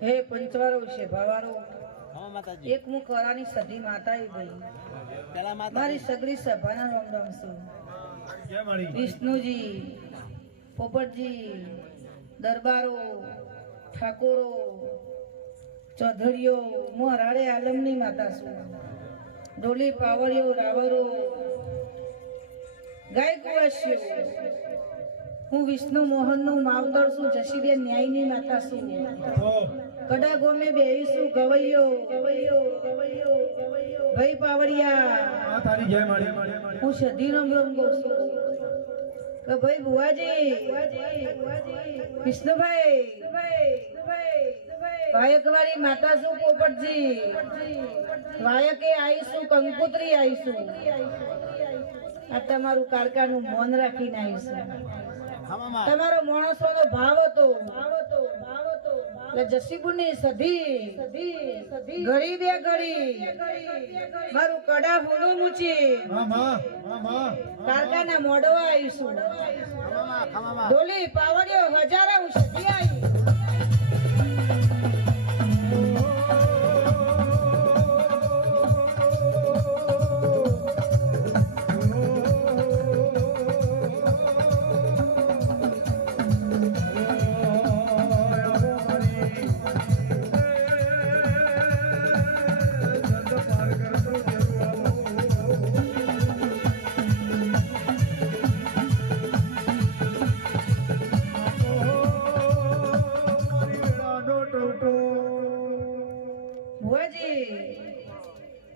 હે પંચવારો છે ભાવારો એક હું કરાની સધી માતા ગઈ મારી સગડી સભાના રામ રામ છું વિષ્ણુજી પોપટજી દરબારો ઠાકોરો ચૌધરીઓ હું હરાડે આલમની માતા છું ડોલી પાવડીઓ રાવરો ગાયકવાસીઓ હું વિષ્ણુ મોહનનું માવતર છું જશીબેન ન્યાયની માતા છું કડા ગોમે બેહીશું ગવૈયો ભાઈ પાવડિયા હું સધી રમ રમ છું કે ભાઈ બુવાજી વિષ્ણુભાઈ વાયકવાળી માતા છું પોપટજી વાયકે આવીશું કંકોત્રી આવીશું આ તમારું કારકાનું મૌન રાખીને આવીશું તમારો માણસોનો ભાવ હતો એટલે જસીબુની સધી ગરીબે ગરી મારું કડા ફૂલું મૂચી કારકાના મોડવા આવીશું ડોલી પાવડીઓ હજારા હું સધી આવી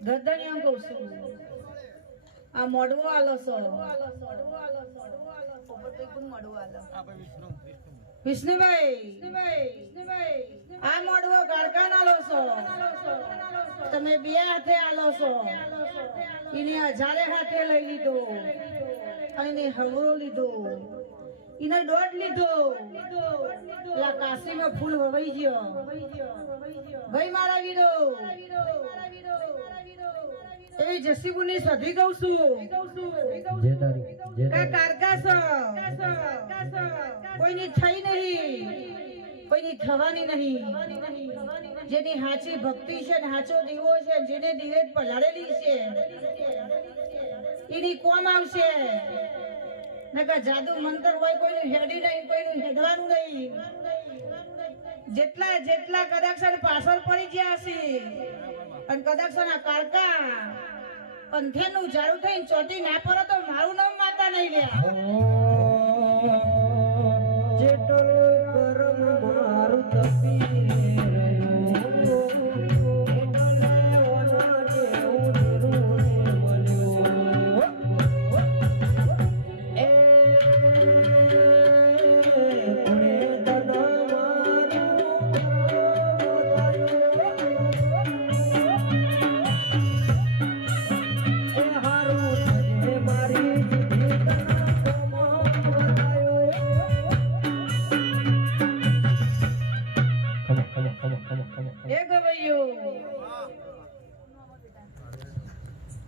ગરદનિયા કહું છું આ મોડવો આલો છો વિષ્ણુભાઈ આ મોડવો ગાડકાનો આલો છો તમે બે હાથે આલો છો એની હજારે હાથે લઈ લીધો અને એની હવરો લીધો એને દોઢ લીધો પેલા કાશીમાં ફૂલ વવાઈ ગયો ભાઈ મારા વીરો એવી જસીબુની સધી કહું છું કોઈની થઈ નહીં કોઈની થવાની નહીં જેની હાચી ભક્તિ છે ને હાચો દીવો છે જેને દીવે પલાળેલી છે એની કોમ આવશે નકા જાદુ મંત્ર હોય કોઈનું હેડી નહીં કોઈનું હેડવાનું નહીં જેટલા જેટલા કદાક્ષર પાછળ પડી ગયા છે અને કદાક્ષરના કારકા પંથેનું ઝાડુ થઈને ચોટી ના પડો તો મારું નામ માતા નહીં લે જેટલ કરમ મારું તપી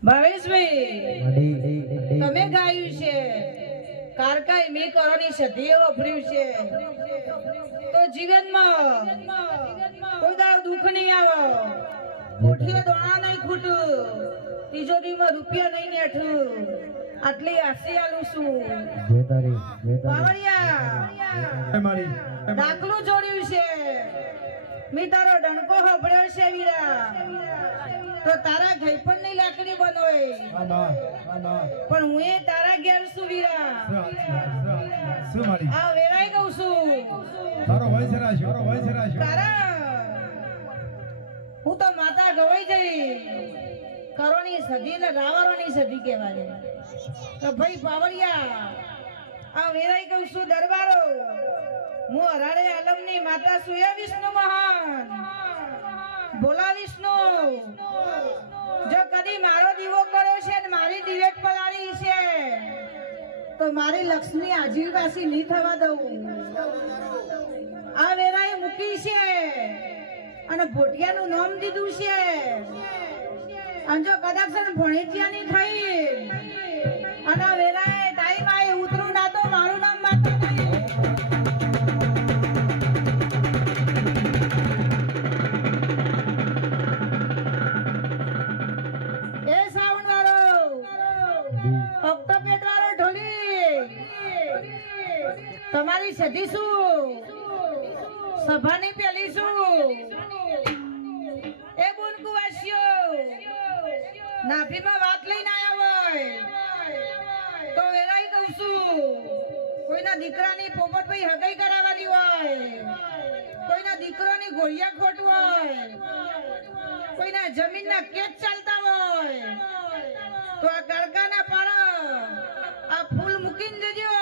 ભાવેશભાઈ તમે ગાયું છે કારકાઈ મેં કરવાની સધીએ વફર્યું છે તો જીવનમાં કોઈ દાડો દુઃખ નહીં આવે કોઠીએ દોણા નહીં ખૂટું તિજોરીમાં રૂપિયા નહીં નેઠું આટલી આશી આલું છું પાવડિયા દાખલું જોડ્યું છે મેં તારો ડંકો સાંભળ્યો છે વીરા તો તારા ઘઈ પણ નહીં લાકડી બનોય પણ હું એ તારા ઘેર છું વીરા આ વેરાઈ ગઉં છું તારા હું તો માતા ગવાઈ જઈ કરોની સદી ને રાવરોની સદી કહેવાય તો ભાઈ પાવડિયા આ વેરાઈ ગઉં છું દરબારો હું હરાડે આલમની માતા છું એ વિષ્ણુ મહાન બોલા વિષ્ણુ જો કદી મારો દીવો કર્યો છે ને મારી દિવેટ પલાળી છે તો મારી લક્ષ્મી આજીવાસી નહીં થવા દઉં આ વેરાએ મૂકી છે અને ભોટિયાનું નામ દીધું છે અને જો કદાચ ભણેજિયાની થઈ અને આ વેરાએ ટાઈમ આવે ઉતરું ના તો મારું નામ માતા નહીં તમારી સધી શું સભાની પેલી શું એ બુનકુવાસીઓ નાભીમાં વાત લઈને આયા હોય તો વેરાઈ કહું છું કોઈના દીકરાની પોપટભાઈ હગાઈ કરાવવાની હોય કોઈના દીકરોની ઘોડિયા ખોટ હોય કોઈના જમીનના કેસ ચાલતા હોય તો આ ગળકાના પાડા આ ફૂલ મૂકીને જજો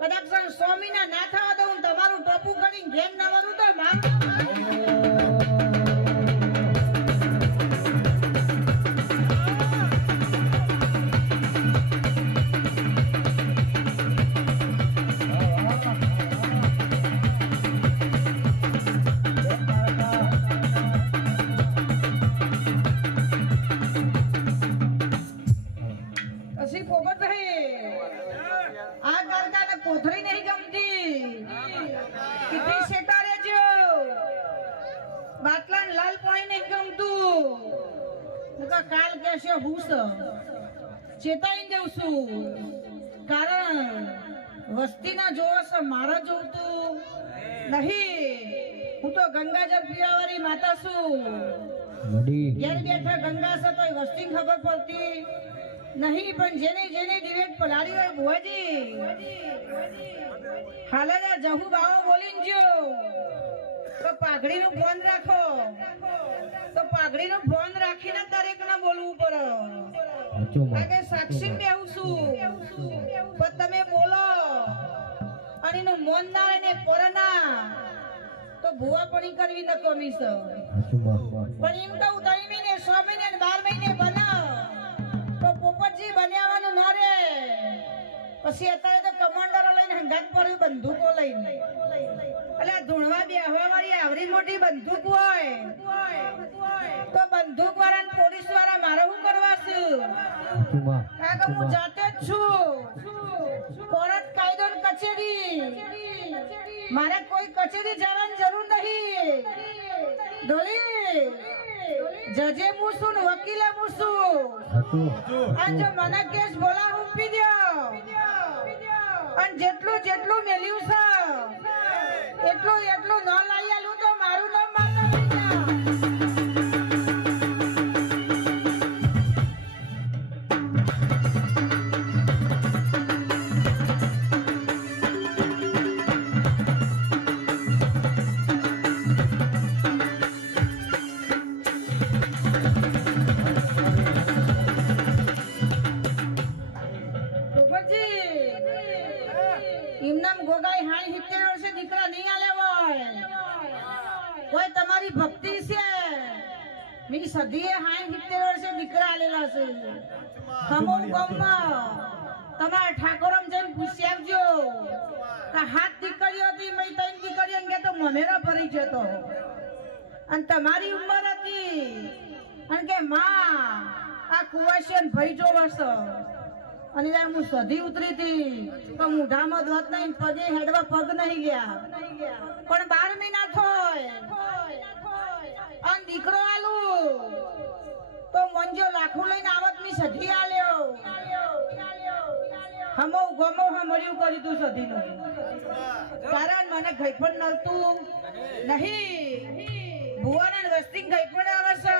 કદાચ સ્વામીના ના થવા દઉં તમારું ટોપું કરીને ઘેર ના વરું તો મારું પછી પોપટભાઈ આ ગરકાને કોથળી નહીં ગમતી કીધી શેતા રેજો બાટલા ને લાલ પાણી નહીં ગમતું નકા કાલ કેશે હુસ ચેતાઈ દઉં છું કારણ વસ્તીના જોવા છે મારા જોતું નહીં હું તો ગંગાજળ પીવાવાળી માતા છું ઘેર બેઠા ગંગા છે તો વસ્તી ખબર પડતી નહીં પણ જેને જેને દિવેટ પલાળી હોય ભુવાજી હાલના જહુ બાવો બોલીને જો તો પાઘડીનું ફોન રાખો તો પાઘડીનું ફોન રાખીને દરેકને બોલવું પડે કારણ કે સાક્ષી બેહું છું પણ તમે બોલો અને એનું મન ના હોય ને પરના તો ભુવાપણી કરવી નકોમી છે પણ એમ કહું 3 મહિને 6 મહિને 12 મહિને બનાવ તો પોપટજી બન્યાવાનું ના રે પછી અત્યારે તો કમાન્ડરો લઈને હંગાત પર બંદૂકો લઈને એટલે ધૂણવા બેહવા વાળી આવરી મોટી બંદૂક હોય તો બંદૂક વાળા ને પોલીસ વાળા મારે શું કરવા છે હું જાતે જ છું કોર્ટ કાયદો કચેરી મારે કોઈ કચેરી જવાની જરૂર નહીં ડોલી જજે મુસુન વકીલે મુસુન આજે મને કેસ બોલા રૂપી દ્યો અને જેટલું જેટલું મેલ્યું છે એટલું એટલું ન લઈ આલું તો મારું નામ માતા ગોગાઈ 70 વર્ષે દીકરા નહીં આલ્યા હોય કોઈ તમારી ભક્તિ છે મી સદીએ 70 વર્ષે દીકરા આલેલા છે હમું ગામમાં તમારા ઠાકોરમ જઈને પૂછી આવજો કે 7 દીકરીઓ હતી મેં 3 દીકરીઓ અંગે તો મનેરા ભરી જતો અને તમારી ઉંમર હતી અને કે માં આ કુવાશિયન ભાઈ જોવસ અને યાર હું સધી ઉતરી હતી તો મૂઢામાં દોત નહીં પગે હેડવા પગ નહીં ગયા પણ 12 મહિના થોય અને દીકરો આલુ તો મંજો લાખું લઈને આવત મી સધી આલ્યો હમો ગમો મળ્યું કરી તું સધી નું કારણ મને ઘઈ પણ નલતું નહીં ભુવાના વસ્તી ઘઈ પણ આવે છે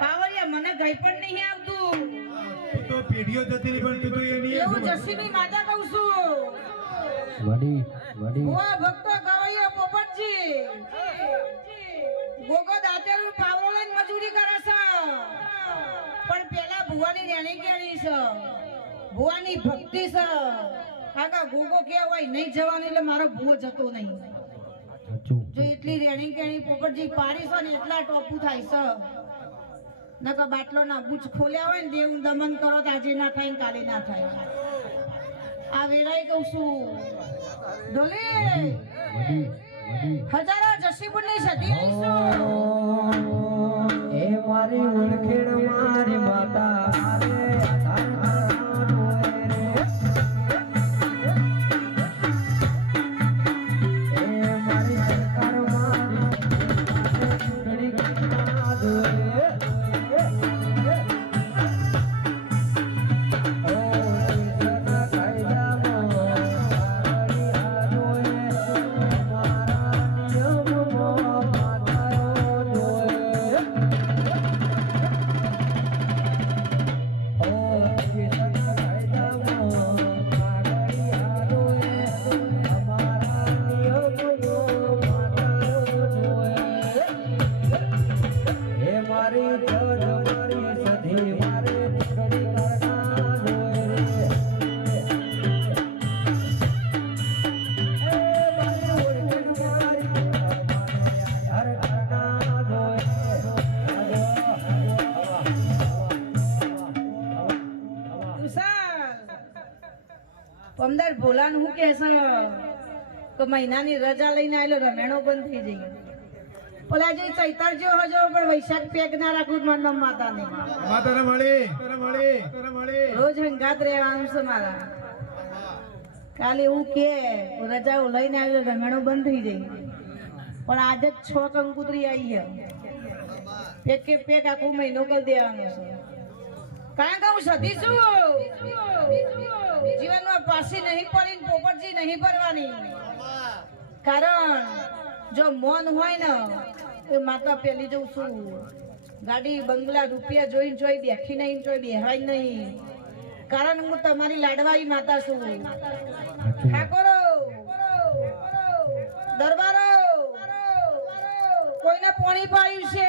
પાવરિયા મને ઘઈ પણ નહીં આવતું તું તો પેઢીઓ જતી રહી પણ તું તો એ નહીં એવું જસીની માતા કહું છું વડી ભુવા ભક્તો ગવાઈએ પોપટજી ગોગો દાતેરું પાવરો લઈને મજૂરી કરે છે પણ પેલા ભુવાની રેણી કેણી છે ભુવાની ભક્તિ છે કાકા ગોગો કે હોય નહીં જવાનું એટલે મારો ભુવો જતો નહીં જો એટલી રેણી કેણી પોપટજી પાડી છે ને એટલા ટોપું થાય છે નકર બાટલો ના બૂચ ખોલ્યા હોય ને દેવ દમન કરો તો આજે ના થાય ને કાલે ના થાય આ વેરાઈ કહું છું ડોલી હજારો જસીપુરની સદી આવીશું એ મારી ઓળખેણ મારી માતા પમદાર ભોલાન હું કે છે તો મહિનાની રજા લઈને આવેલો રમેણો બંધ થઈ જઈ ઓલા જે ચૈતર જો હજો પણ વૈશાખ પેગ ના રાખું મારા માતાને મળી રોજ હંગાત રહેવાનું છે મારા કાલે એવું કે રજાઓ લઈને આવેલો રમેણો બંધ થઈ જઈ પણ આજે જ 6 કંકુતરી આવી છે પેગ કે પેગ આખો મહિનો કરી દેવાનો છે કારણ કે હું સધી છું જીવનમાં પાછી નહીં પડી પોપટજી નહીં ભરવાની કારણ જો મન હોય ને એ માતા પેલી જઉં છું ગાડી બંગલા રૂપિયા જોઈને જોઈ બેઠી નહીં જોઈ બેહવાય નહીં કારણ હું તમારી લાડવાઈ માતા છું ઠાકોરો દરબારો કોઈને પાણી પાયું છે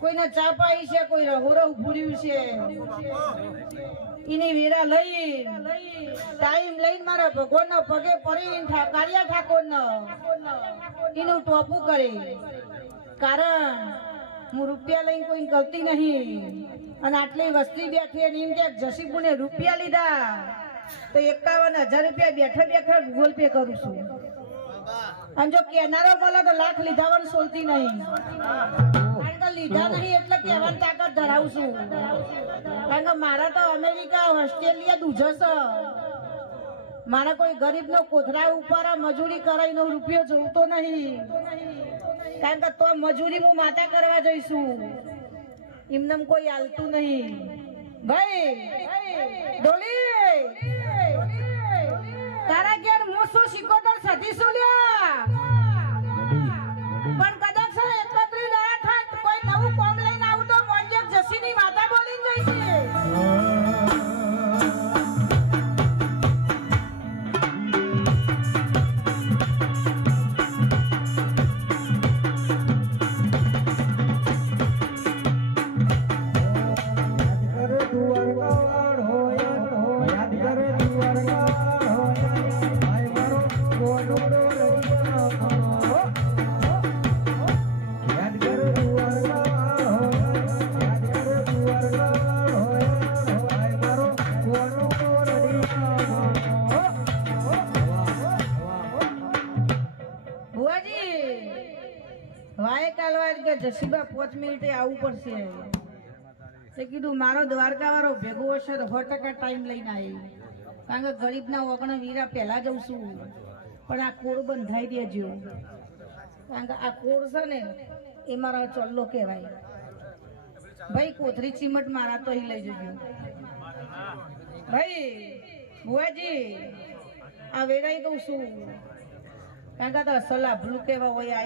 કોઈને ચા પાઈ છે કોઈ રહોરો ભૂર્યું છે એની વેરા લઈ ટાઈમ લઈને મારા ભગવાનનો પગે પડી કાળિયા ઠાકોરનો એનું ટોપું કરે કારણ હું રૂપિયા લઈને કોઈ કરતી નહીં અને આટલી વસ્તી બેઠી અને એમ કે જસીપુને રૂપિયા લીધા તો 51,000 રૂપિયા બેઠા બેઠા ગૂગલ પે કરું છું અને જો કેનારો બોલો તો લાખ લીધાવાનું સોલતી નહીં લીધા નહીં એટલે કહેવાની તાકાત ધરાવું છું કારણ કે મારા તો અમેરિકા ઓસ્ટ્રેલિયા દૂજો છે મારા કોઈ ગરીબ નો કોથરા ઉપર મજૂરી કરાવીને રૂપિયો જોતો નહીં કારણ કે તો મજૂરી હું માતા કરવા જઈશું એમને કોઈ હાલતું નહીં ભાઈ ડોલી તારા ઘેર હું શું શીખોતર સતી શું લ્યા પણ કદાચ 31 ના થાય કોઈ નવું કોમ લઈને આવું તો મોંજેક જસીની માતા બોલીને જઈ છે યાદ કરે તું વાય કાલવા કે જસીબા 5 મિનિટે આવવું પડશે. તે કીધું મારો દ્વારકા વાળો ભેગો હશે તો 100% ટાઈમ લઈને આવી, કારણ કે ગરીબના ઓગણ વીરા પહેલા જઉં છું, પણ આ કોડ બંધાઈ દેજો, કારણ કે આ કોડ છે ને એ મારો ચોલ્લો કહેવાય. ભાઈ કોથરી ચીમટ મારા તો અહીં લઈ જજો ભાઈ. બુઆજી આ વેરાઈ કહું છું, કારણ કે આ તો અસલ આભલું કેવા હોય.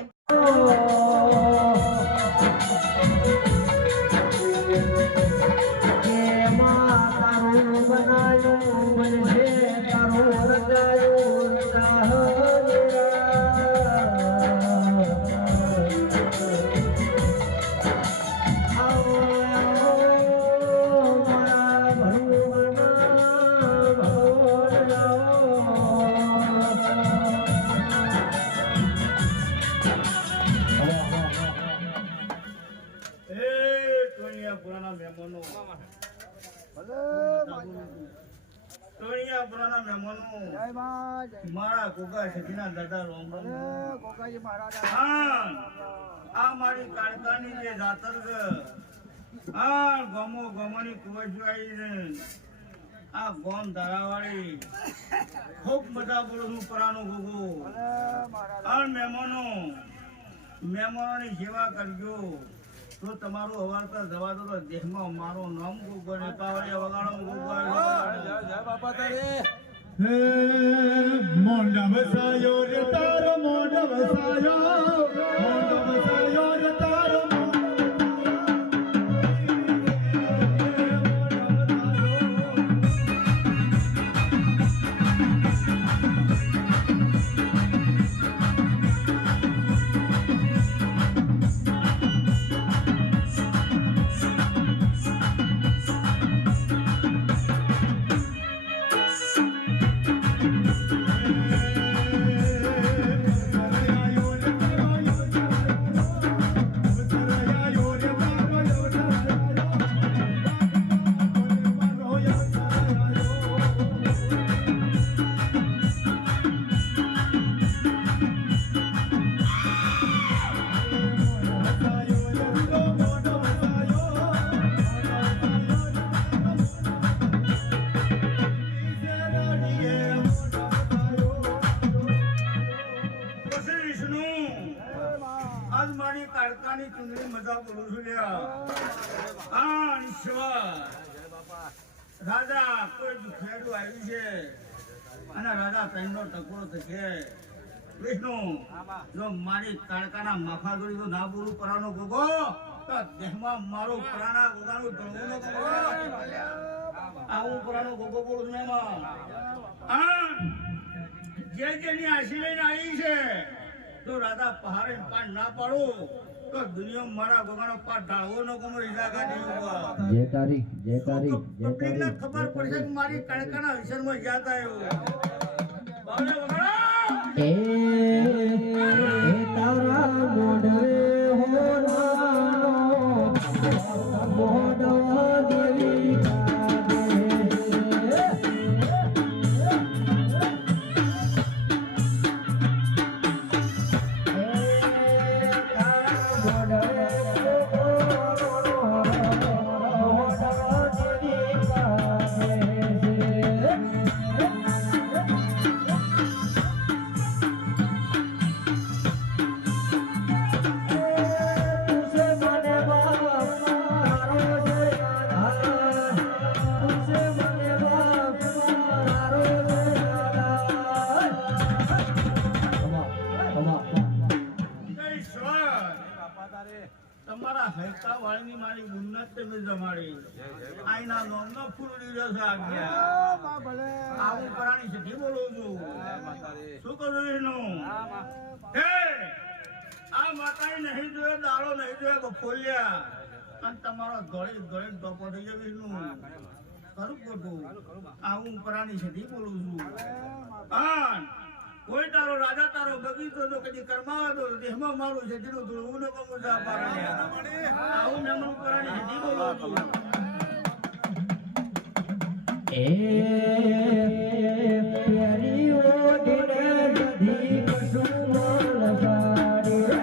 મારા ગોગા સખીના દાદા રોમ આ મારી કાળકાની જે જાતર છે, આ ગમો ગમોની કુવસવાઈ છે, આ ગોમ ધારાવાળી ખૂબ મજા બોલું છું. પરાનો ગોગો આ મહેમાનોની સેવા કરજો તો તમારું અવારતા જવા દો. દેહમાં મારું નામ ગોગો ને કાવડિયા વગાડો ગોગો. જય બાપા તારે. હે મોંડા વસાયો રે તારો મોંડા વસાયો, મોંડા વસાયો રે તારો કાળકાની ચુંદડી મજા બોલું છું. હા ઈશ્વર રાજા કોઈ દુખેડું આવ્યું છે અને રાજા તૈનો ટકોરો થશે. વિષ્ણુ જો મારી કાળકાના માફા જોડી તો ના બોલું પરાનો ગોગો તો દેહમાં મારો પરાના ગોગાનું ધોવું ન કરો. આવું પરાનો ગોગો બોલું છું એમાં. જે જેની આશી લઈને આવી છે તો રાધા પહાડે પાડ ના પાડો તો દુનિયા મારા ગોગાનો પાડ ઢાળવો ન ગમો. જય તારી જય તારી જય પબ્લિકને તારી. ખબર પડશે કે મારી કાળકાના વિષયમાં યાદ આવ્યો. બાવળે વગાડો. એ તારા મોઢે હોનાનો મોઢવા દેવી તમારા હૈતા વાળીની મારી ઉન્નત તમે જમાડી આઈના નોમનો ફૂલડી જશે આજ્ઞા. આવું પરાણી છે બોલું છું. શું કરું એનું? હે આ માતાએ નહીં જોયો દાડો નહીં જોયો બફોલ્યા અને તમારો ગળી ગળી ટોપો થઈ ગયો વિષ્ણુ. ખરું ખોટું? આવું પરાણી છે બોલું છું. કોઈ તારો રાજા તારો બગીચો જો કદી કરમાવા દો દેહમાં મારું છે તેનું ધૂળવું ન કમું જા પાડે. આવું મેમણ પરાણી છે બોલું છું. એ પ્યારી ઓઢણે બધી કસુમલ સાડી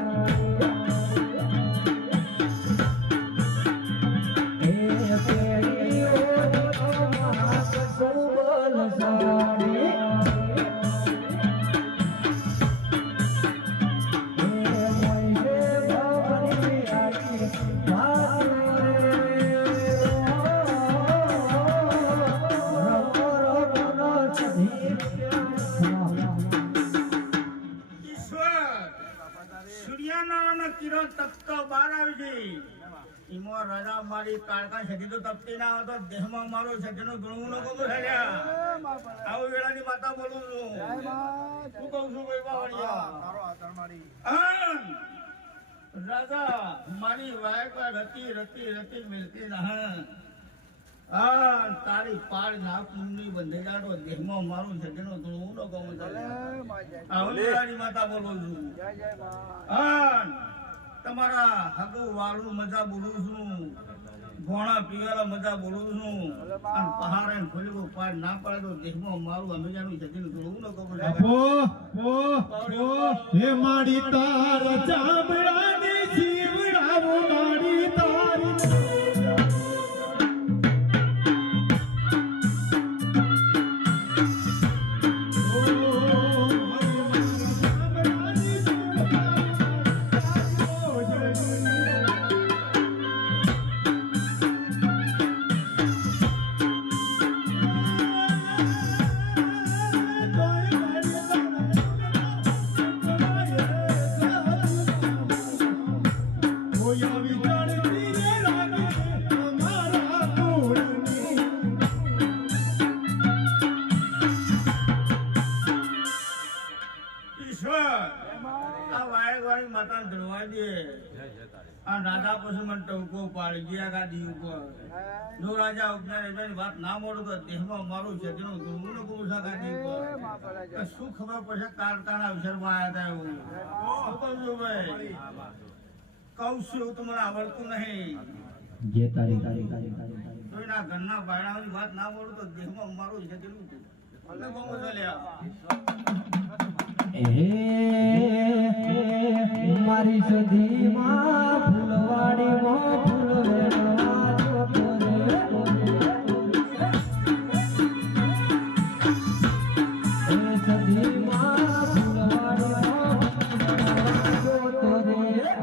તપતો બહાર આવી ગઈ ઈમો રાજા મારી કાળકા સદી તો તપતી ના હતો દેહમાં મારો સદીનો ધૂણવું ન કહું થયા આવું વેળાની માતા બોલું છું શું કહું છું ભાઈ બાવળિયા રાજા મારી વાયકા રતી રતી રતી મિલતી ના તારી પાડ નાક મુંડી બંધેલા તો દેહમાં મારું સદીનો ધૂણવું ન કહું થયા આવું વેળાની માતા બોલું છું તમારા હગુ વાળું મજા બોલું છું ઘોણા પીવાલા મજા બોલું છું અને પહાડે ખોલ્યું પાડ ના પડે તો દેહમાં મારું હંમેશાનું જતીનું જોવું ન કહું હે માડી તાર ચામડાની જીવડાવો માડી તારી રાજા પછી મને ટવકો પાડી ગયા ગાદી ઉપર જો રાજા ઉપનાર વાત ના મળું તો દેહમાં મારું છે તેનું ધૂળવું ન કહું ગાદી ઉપર શું ખબર પછી કારતાના અવસરમાં આવ્યા હતા એવું શું કહું છું ભાઈ કહું છું એવું તો મને આવડતું નહીં જે તારી તો એના ઘરના બાયણાની વાત ના મળું તો દેહમાં મારું છે તેનું મને બહુ ચાલ્યા મારી સદીમાં ફૂલવાડીમાં ફૂલ વેણવા જોતો રે સદીમાં ફૂલવાડીમાં જોતો રે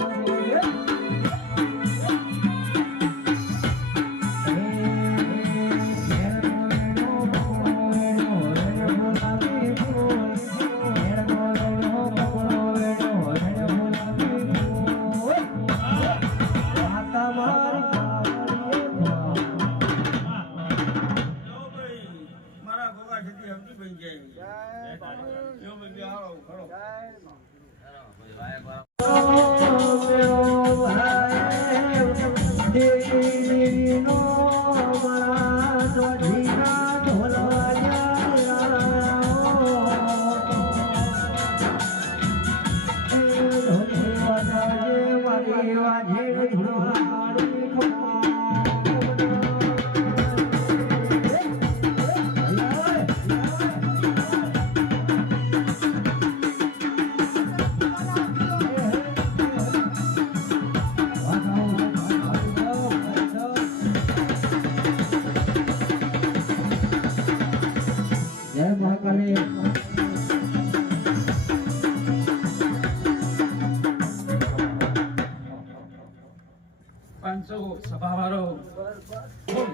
સભાવાળો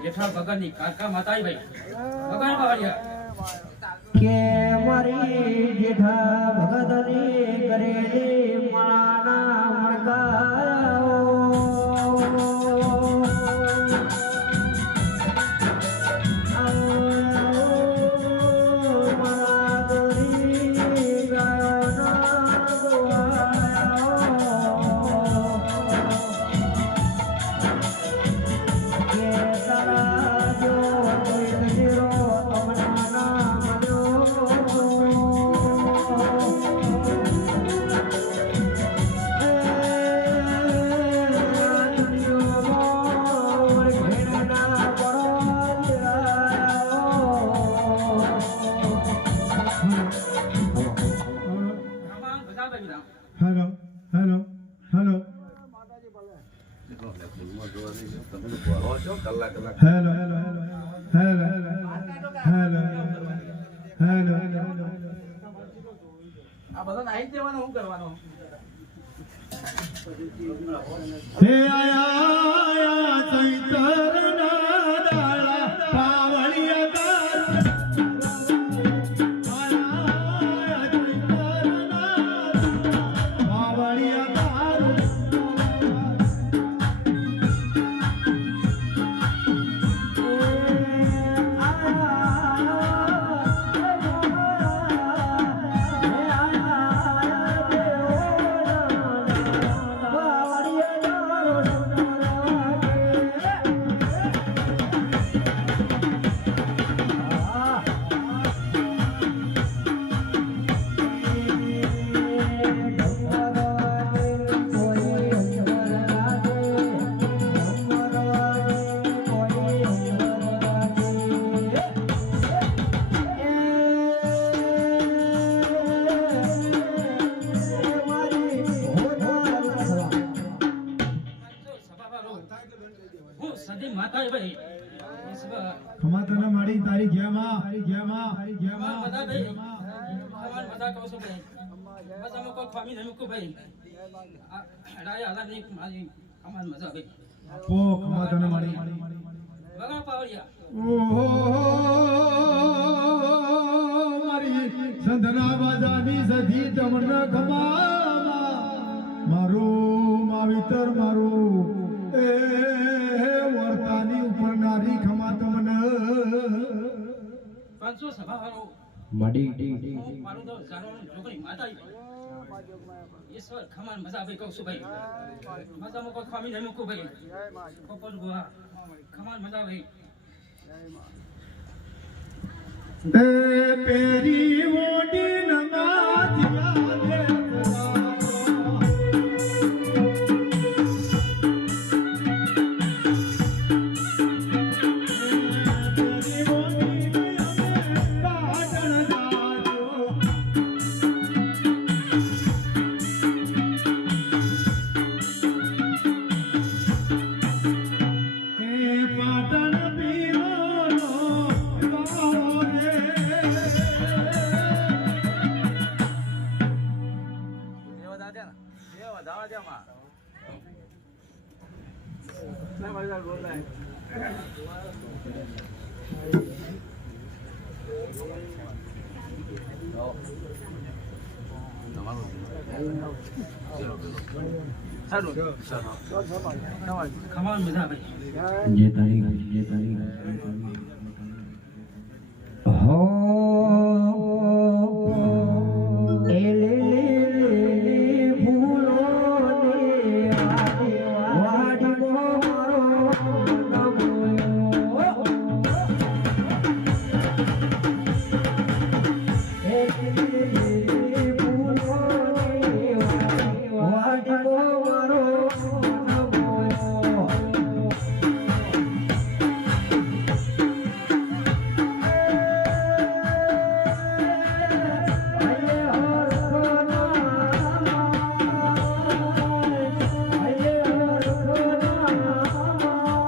જેઠા ભગતની કાકા માતા ભાઈ ભગવાન બાવળિયા કે મારી જેઠા ભગતની કરેલી માના મણકાયો hello hello hello hello hello hello hello આ બધા નાઈ દેવાનું શું કરવાનું હે આયા ચૈતરના દાડા પાવળિયા આયા ચૈતરના પાવળિયા થાય ભાઈ ઈશ્વર ખમા તને મારી તારી જેમાં ખમાન બધા ભાઈ ખમાન બધા કહું છું ભાઈ બધામાં કોઈ ખામી નહીં મૂકું ભાઈ આ રાય હાલા નહીં મારી ખમાન મજા ભાઈ ઓ ખમા તને મારી વગર પાવડિયા ઓહો મારી સંધના બાજાની સધી તમને ખમા મારું માવિતર મારું એ વર્તાની ઉપર નારી ખમા તમને પાંચસો સભા વાળો મડી મારું તો જાણવાનું છોકરી માતા ઈશ્વર ખમાન મજા ભાઈ કહું છું ભાઈ મજામાં કોઈ ખામી નહીં મૂકું ભાઈ પપ્પા ગુહા ખમાન મજા ભાઈ એ પેરી મોટી નમાતિયા દેવરાયો પેરી મોટી પાટણ જાજો એ પાટણ પીરોનો ગાવો રે ખમાન મજા ભાઈ જે તારી